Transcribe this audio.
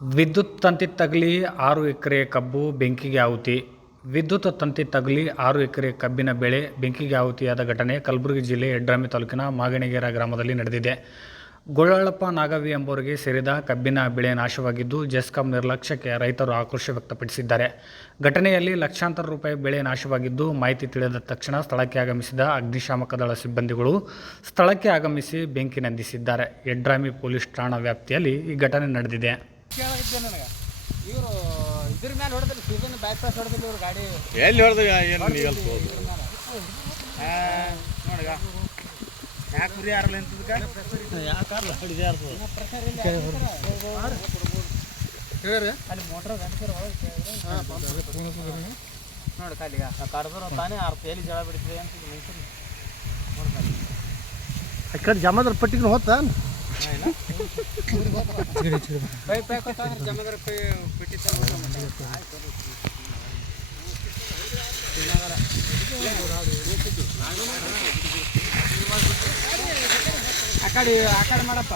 ವಿದ್ಯುತ್ ತಂತಿ ತಗಲಿ ಆರು ಎಕರೆ ಕಬ್ಬು ಬೆಂಕಿಗೆ ಆಹುತಿ. ವಿದ್ಯುತ್ ತಂತಿ ತಗಲಿ ಆರು ಎಕರೆ ಕಬ್ಬಿನ ಬೆಳೆ ಬೆಂಕಿಗೆ ಆಹುತಿಯಾದ ಘಟನೆ ಕಲಬುರಗಿ ಜಿಲ್ಲೆ ಯಡ್ರಾಮಿ ತಾಲೂಕಿನ ಮಾಗಣಿಗೆರ ಗ್ರಾಮದಲ್ಲಿ ನಡೆದಿದೆ. ಗೊಳ್ಳಳಪ್ಪ ನಾಗವಿ ಎಂಬುವರಿಗೆ ಸೇರಿದ ಕಬ್ಬಿನ ಬೆಳೆ ನಾಶವಾಗಿದ್ದು, ಜೆಸ್ಕಾಂ ನಿರ್ಲಕ್ಷ್ಯಕ್ಕೆ ರೈತರು ಆಕ್ರೋಶ ವ್ಯಕ್ತಪಡಿಸಿದ್ದಾರೆ. ಘಟನೆಯಲ್ಲಿ ಲಕ್ಷಾಂತರ ರೂಪಾಯಿ ಬೆಳೆ ನಾಶವಾಗಿದ್ದು, ಮಾಹಿತಿ ತಿಳಿದ ತಕ್ಷಣ ಸ್ಥಳಕ್ಕೆ ಆಗಮಿಸಿದ ಅಗ್ನಿಶಾಮಕ ದಳ ಸಿಬ್ಬಂದಿಗಳು ಸ್ಥಳಕ್ಕೆ ಆಗಮಿಸಿ ಬೆಂಕಿ ನಂದಿಸಿದ್ದಾರೆ. ಯಡ್ರಾಮಿ ಪೊಲೀಸ್ ಠಾಣಾ ವ್ಯಾಪ್ತಿಯಲ್ಲಿ ಈ ಘಟನೆ ನಡೆದಿದೆ. ಕೇಳಿದ್ದೆ ನನಗೆ. ಇವರು ಇದ್ರ ಮೇಲೆ ಹೊಡೆದಿಲ್ಲ ಸೀಸನ್ ಬ್ಯಾಕ್ ಪಾಸ್ ಹೊಡೆದಿಲ್ಲ ಇವ್ರು ಗಾಡಿ. ಎಲ್ಲಿ ಹೊಡೆದ ಏನು ನೋಡಿ ನೋಡಗ. ಯಾಕೆ ಕುರಿ ಯಾರಲ್ಲ ಅಂತದಕ್ಕೆ ಅಲ್ಲಿ ಮೋಟ್ರ್ ಒಳಗೆ ನೋಡಿ ಕಾಲಿಗ ಕರೆದ್ರು ತಾನೇ ಆರು ಎಲ್ಲಿ ಜಳ ಬಿಡ್ತದೆ ಅಂತ ಮೈಸೂರು ಆ ಕಡೆ ಜಮಾದ್ರ ಪಟ್ಟಿಗೆ ಹೋತಾ ಪೈ ಪೈ ಕೊಟ್ಟಾದ್ರೆ ಜಮದರ ಪೈ ಪೆಟ್ಟಿ ಆ ಕಡೆ ಆ ಕಡೆ ಮಾಡಪ್ಪ